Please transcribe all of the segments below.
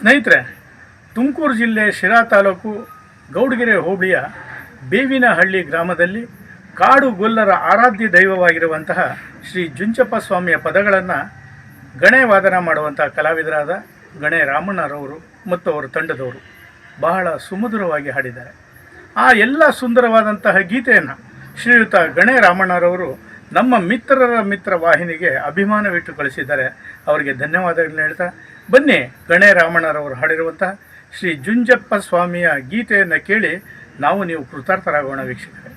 ಸ್ನೇಹಿತರೆ, ತುಮಕೂರು ಜಿಲ್ಲೆ ಶಿರಾ ತಾಲೂಕು ಗೌಡಗೆರೆ ಹೋಬಳಿಯ ಬೇವಿನಹಳ್ಳಿ ಗ್ರಾಮದಲ್ಲಿ ಕಾಡು ಗೊಲ್ಲರ ಆರಾಧ್ಯ ದೈವವಾಗಿರುವಂತಹ ಶ್ರೀ ಜುಂಚಪ್ಪ ಸ್ವಾಮಿಯ ಪದಗಳನ್ನು ಗಣೇ ವಾದನ ಮಾಡುವಂತಹ ಕಲಾವಿದರಾದ ಗಣೆ ರಾಮಣ್ಣರವರು ಮತ್ತು ಅವರ ತಂಡದವರು ಬಹಳ ಸುಮಧುರವಾಗಿ ಹಾಡಿದ್ದಾರೆ. ಆ ಎಲ್ಲ ಸುಂದರವಾದಂತಹ ಗೀತೆಯನ್ನು ಶ್ರೀಯುತ ಗಣೇ ರಾಮಣ್ಣರವರು ನಮ್ಮ ಮಿತ್ರರ ಮಿತ್ರ ವಾಹಿನಿಗೆ ಅಭಿಮಾನವಿಟ್ಟು ಕಳಿಸಿದ್ದಾರೆ. ಅವರಿಗೆ ಧನ್ಯವಾದಗಳನ್ನ ಹೇಳ್ತಾ, ಬನ್ನಿ ಗಣೆ ರಾಮಣ್ಣರವರು ಹಾಡಿರುವಂತಹ ಶ್ರೀ ಜುಂಜಪ್ಪ ಸ್ವಾಮಿಯ ಗೀತೆಯನ್ನು ಕೇಳಿ ನಾವು ನೀವು ಕೃತಾರ್ಥರಾಗೋಣ ವೀಕ್ಷಕರೇ.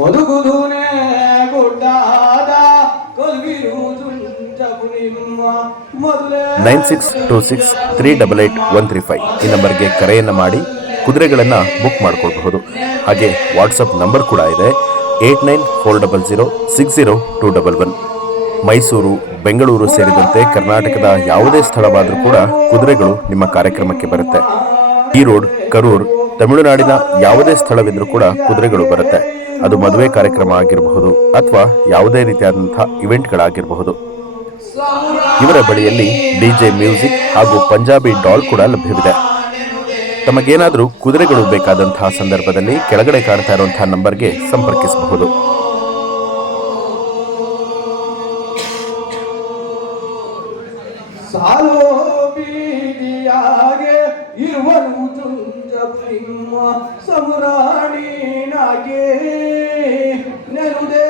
ಮದುಗುದುನೆ ಗುಡ್ಡದ nine six two six three double eight one three five ಈ ನಂಬರ್ಗೆ ಕರೆಯನ್ನು ಮಾಡಿ ಕುದುರೆಗಳನ್ನು ಬುಕ್ ಮಾಡ್ಕೊಳ್ಬಹುದು. ಹಾಗೆ ವಾಟ್ಸಪ್ ನಂಬರ್ ಕೂಡ ಇದೆ. Eight nine four double zero six zero two double one. Mysuru, Bengaluru ಸೇರಿದಂತೆ ಕರ್ನಾಟಕದ ಯಾವುದೇ ಸ್ಥಳವಾದರೂ ಕೂಡ ಕುದುರೆಗಳು ನಿಮ್ಮ ಕಾರ್ಯಕ್ರಮಕ್ಕೆ ಬರುತ್ತೆ. ಈರೋಡ್ ಕರೂರ್, ತಮಿಳುನಾಡಿನ ಯಾವುದೇ ಸ್ಥಳವಿದ್ರೂ ಕೂಡ ಕುದುರೆಗಳು ಬರುತ್ತೆ. ಅದು ಮದುವೆ ಕಾರ್ಯಕ್ರಮ ಆಗಿರಬಹುದು ಅಥವಾ ಯಾವುದೇ ರೀತಿಯಾದಂತಹ ಇವೆಂಟ್ಗಳಾಗಿರಬಹುದು. ಇವರ ಬಳಿಯಲ್ಲಿ ಡಿಜೆ ಮ್ಯೂಸಿಕ್ ಹಾಗೂ ಪಂಜಾಬಿ ಡಾಲ್ ಕೂಡ ಲಭ್ಯವಿದೆ. ತಮಗೇನಾದರೂ ಕುದುರೆಗಳು ಬೇಕಾದಂತಹ ಸಂದರ್ಭದಲ್ಲಿ ಕೆಳಗಡೆ ಕಾಣ್ತಾ ಇರುವಂತಹ ನಂಬರ್ಗೆ ಸಂಪರ್ಕಿಸಬಹುದು. ಸಮರಾಣಿನಾಗೆ ನೆರುದೇವೋ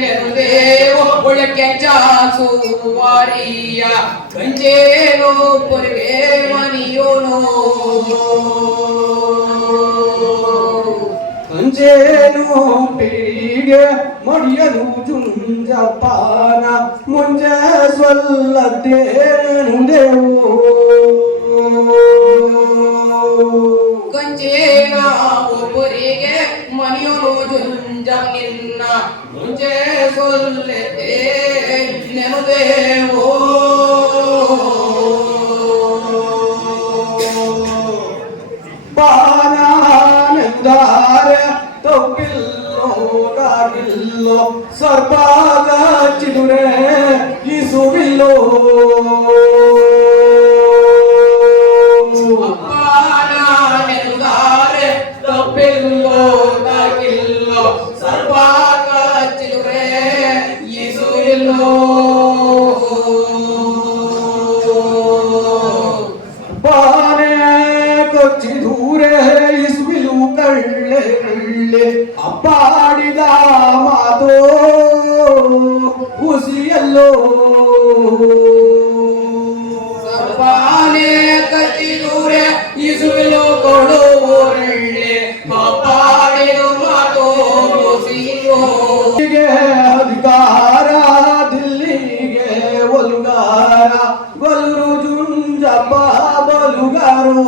ನೆರುದೇವೋ ಜಾಸು ಜಾಸುವಾರಿಯ. ಗಂಜೇನೋ ಪೊರಿಗೆ ಮನಿಯೋನು. ಕಂಜೇನು ಪಿಡಿಗೆ ಮಡಿಯನು ಜುಂಜಪಾನ ಮುಂಜೆ ಸೊಲ್ಲದ್ದೇ ನೆನುದೇವೋ मुझे बोल लेते देवो పానానందార తొక్కిల్లో నాగిల్లో సర్పాగా చిదురే Oh. బలురు జుంజ బాబలు గారు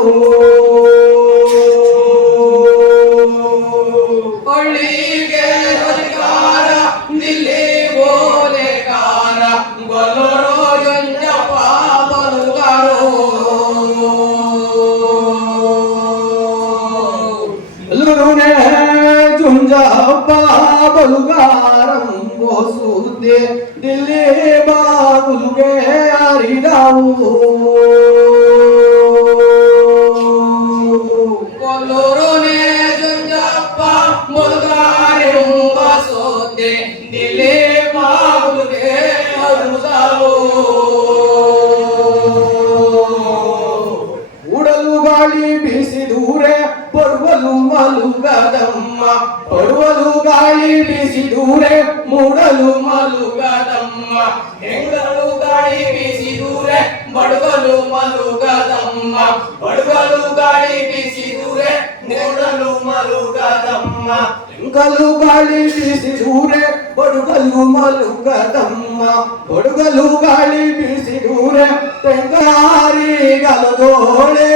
ಬೀಸಿದೂರೆ ಪಡುವಲು ಮಲುಗದಮ್ಮ ಪಡುವಲು ಗಾಳಿ ಬೀಸಿದೂರೆ ಮೂಡಲು ಮಲುಗದಮ್ಮ ಹೆಂಗಲು ಗಾಳಿ ಬೀಸಿ ದೂರೆ ಬಡಗಲು ಮಲುಗದಮ್ಮ ಬಡಗಲು ಗಾಳಿ ಬೀಸಿ ದೂರೆ ನೋಡಲು ಮಲುಗದಮ್ಮ ಎಂಕಲು ಗಾಳಿ ಬೀಸಿದೂರೆ ಬಡುಗಲು ಮಲುಗದಮ್ಮ ಬಡುಗಲು ಗಾಳಿ ಬೀಸಿದೂರೆ ತೆಂಗಾರಿ ಗಲದೋಳೆ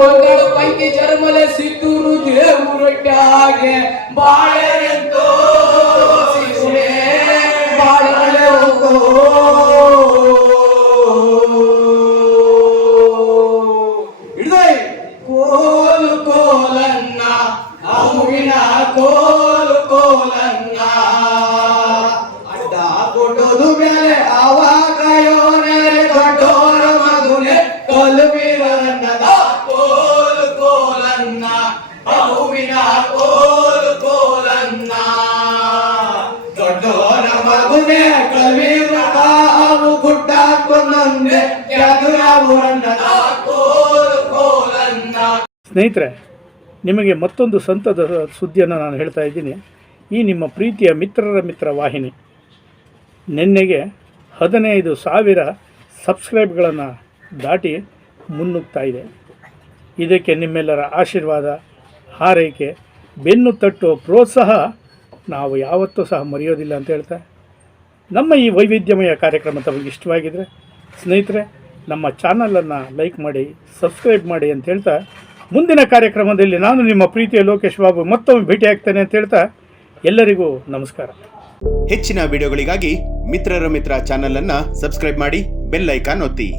ಮಗಳು ಪೈಕಿ ಚರ್ಮಲೆ ಸಿದ್ದೂರು ದೇವರೊಟ್ಟಾಗೆ ಬಾಳೆರೆಂತೋ ಸ್ನೇಹಿತರೆ, ನಿಮಗೆ ಮತ್ತೊಂದು ಸಂತದ ಸುದ್ದಿಯನ್ನು ನಾನು ಹೇಳ್ತಾ ಇದ್ದೀನಿ. ಈ ನಿಮ್ಮ ಪ್ರೀತಿಯ ಮಿತ್ರರ ಮಿತ್ರ ವಾಹಿನಿ. ನಿನ್ನೆಗೆ ಹದಿನೈದು ಸಾವಿರ ಸಬ್ಸ್ಕ್ರೈಬ್ಗಳನ್ನು ದಾಟಿ ಮುನ್ನುಗ್ತಾ ಇದೆ. ಇದಕ್ಕೆ ನಿಮ್ಮೆಲ್ಲರ ಆಶೀರ್ವಾದ, ಹಾರೈಕೆ, ಬೆನ್ನು ತಟ್ಟುವ ಪ್ರೋತ್ಸಾಹ ನಾವು ಯಾವತ್ತೂ ಸಹ ಮರೆಯೋದಿಲ್ಲ ಅಂತ ಹೇಳ್ತಾ. ನಮ್ಮ ಈ ವೈವಿಧ್ಯಮಯ ಕಾರ್ಯಕ್ರಮ ತಮಗೆ ಇಷ್ಟವಾಗಿದ್ದರೆ ಸ್ನೇಹಿತರೆ, ನಮ್ಮ ಚಾನಲನ್ನು ಲೈಕ್ ಮಾಡಿ, ಸಬ್ಸ್ಕ್ರೈಬ್ ಮಾಡಿ ಅಂತ ಹೇಳ್ತಾ. ಮುಂದಿನ ಕಾರ್ಯಕ್ರಮದಲ್ಲಿ ನಾನು ನಿಮ್ಮ ಪ್ರೀತಿಯ ಲೋಕೇಶ್ ಬಾಬು ಮತ್ತೊಮ್ಮೆ ಭೇಟಿ ಆಗ್ತೇನೆ ಅಂತ ಹೇಳ್ತಾ. ಎಲ್ಲರಿಗೂ ನಮಸ್ಕಾರ. ಹೆಚ್ಚಿನ ವಿಡಿಯೋಗಳಿಗಾಗಿ ಮಿತ್ರರ ಮಿತ್ರ ಚಾನಲನ್ನು ಸಬ್ಸ್ಕ್ರೈಬ್ ಮಾಡಿ, ಬೆಲ್ ಐಕಾನ್ ಒತ್ತಿ.